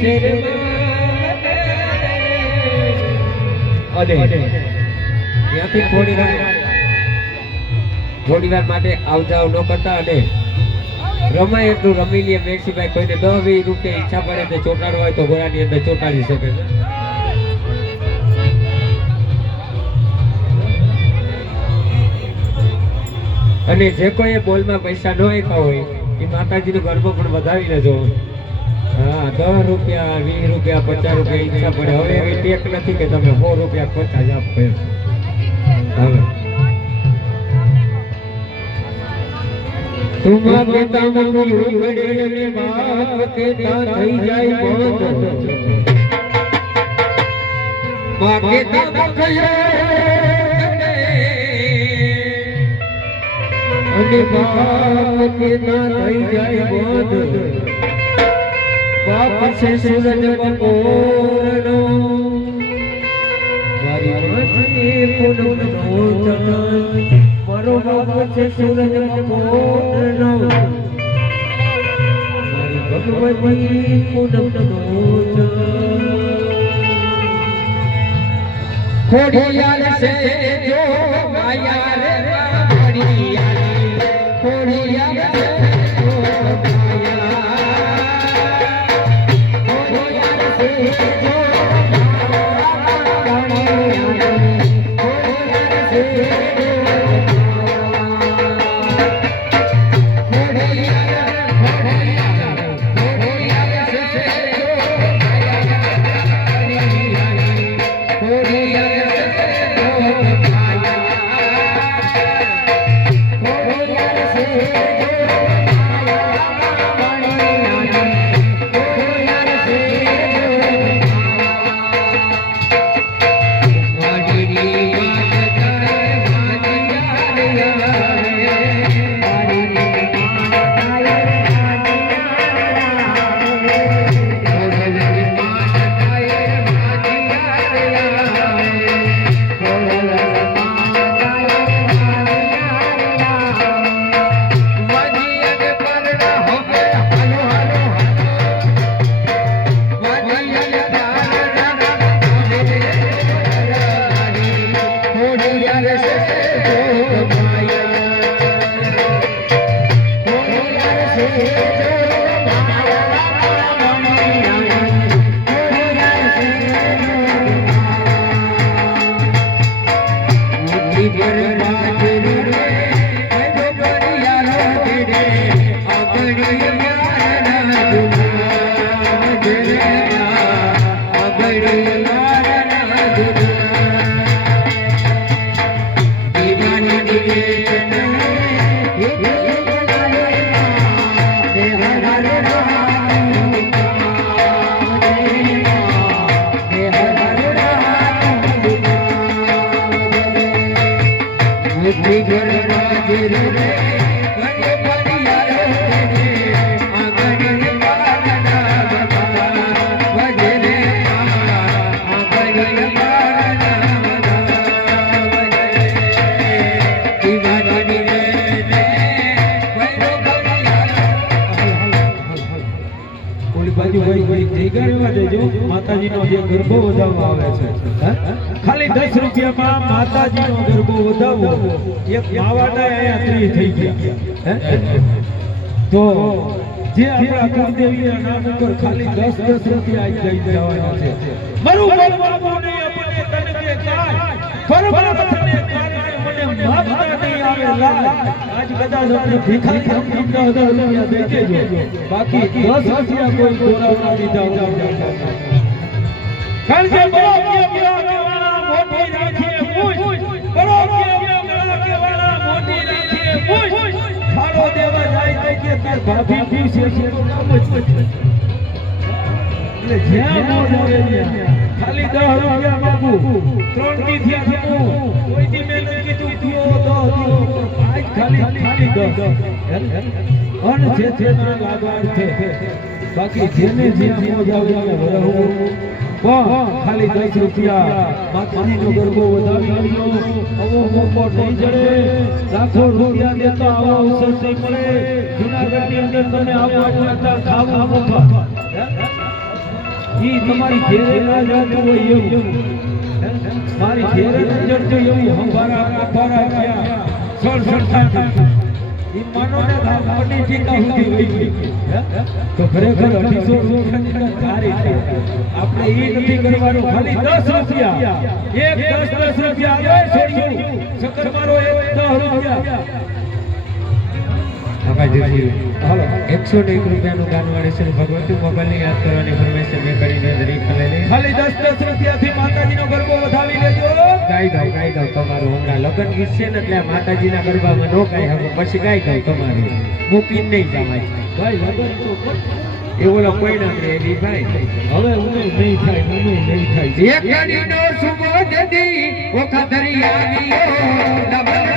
ત્યાંથી થોડી વાર માટે આવ જાવ ન કરતા અને રમાય એટલું રમી લે મેક્સીભાઈ. કોઈને 10-20 રૂપિયા ઈચ્છા પડે તો ચોટાડવા હોય તો ઘોડાની અંદર ચોટાડી શકે છે. અને જે કોઈ બોલમાં પૈસા ન આપ્યા હોય એ માતાજીનો ગરબો પણ વધાવીને જોવો. હા, 10 રૂપિયા, 20 રૂપિયા, 50 રૂપિયા ઈચ્છા પડે. હવે એવી ટેક નથી કે તમે 100 રૂપિયા 50 આપો. હવે તુમા કેતા મમ્મી ઉગડે ને બાપ કેતા થઈ જાય બંધ. બા કેતા મખયે અને બાપ કેતા થઈ જાય બંધ. બાપ છે સૂરજ બપોરનો મારી માથે પૂનમનો ચાંદ. મારો બાપ છે સૂરજ બપોરનો મારી ભગવતી પૂનમનો ચાંદ. ખોડિયાર છે જો માયા રે ખોડિયાર છે જો માતાજીનો જે ગરબો વધાવવા આવે છે, ખાલી 10 રૂપિયામાં માતાજીનો ગરબો વધાવવો. એક માવાના અહીંયા 30 થઈ ગયા. તો જે આપણા કુળદેવીના નામ ઉપર ખાલી 10 રૂપિયા આવી જવાના છે. મારું બાપુને આપણે તને કે કાય પરમાત્માને કારણે મને માગતા નહીં આવે લાજ. આજ કદાચ આપણે ભિખારી આપતા હતા રૂપિયા દેજો, બાકી 10 રૂપિયા કોઈ ગોરાવના દીધા. કારણ કે બરો કે વાળા મોટી રાખીએ પૂછ, બરો કે વાળા મોટી રાખીએ પૂછ. ખાડો દેવા જાય કે તાર ભાભી પીસે છે તો કામ જ એટલે જ્યાં મોજ આવે ત્યાં ખાલી 10 રૂપિયા માંગુ. 3 દી થયા કોઈ દી મેં કીધું થયો 10 આજ ખાલી 10 અન છે ના લાગાડ છે. બાકી જેને જે મોજ આવે વરહું ખાલી 10 રૂપિયા માતાજીનો ગરબો વધાવી લ્યો. આવો મોકો નહીં જડે. લાખો રૂપિયા દેતા આવો અવસર નહીં મળે. જુનાગઢની અંદર તમે આવો એટલે ખાવા મોકવા ઈ તમારી ઘેરે ના જતું હોય એવું મારી ઘેરે ન જડતો એવું હંભારા અફારા થયા સળસળતા ઈ માનોને પડી ટીકા સુધી વહી ગઈ તો ખરેખર 250 રૂપિયાની ધારી છે આપણે ઈ નથી કરવાનું ખાલી 10 રૂપિયા એક 10 રૂપિયા આવે છોડ્યું શક્કર મારો એક 10 રૂપિયા હાલો 101 રૂપિયાનું ગાનવાડી છે ભગવતી મોબાઈલની યાદ કરવાની ફરમાઈશ મેં કરીને દરેક લઈને ખાલી 10 રૂપિયાથી માતાજીનો ગરબો વધાવી લેજો ગાઈ દઉં તમારું હમણાં લગ્ન ગીત છે ને એટલે માતાજીના ગરબામાં નો ગાય હવે પછી ગાઈ દઉં તમારી મૂકીને નહીં જવાય ભાઈ લગન તો એ ઓલા કોઈ ના રેડી ભાઈ હવે નહીં થાય નહીં થાય એક ગાડીનો સુબોધ દી ઓખા ધરી આવ્યો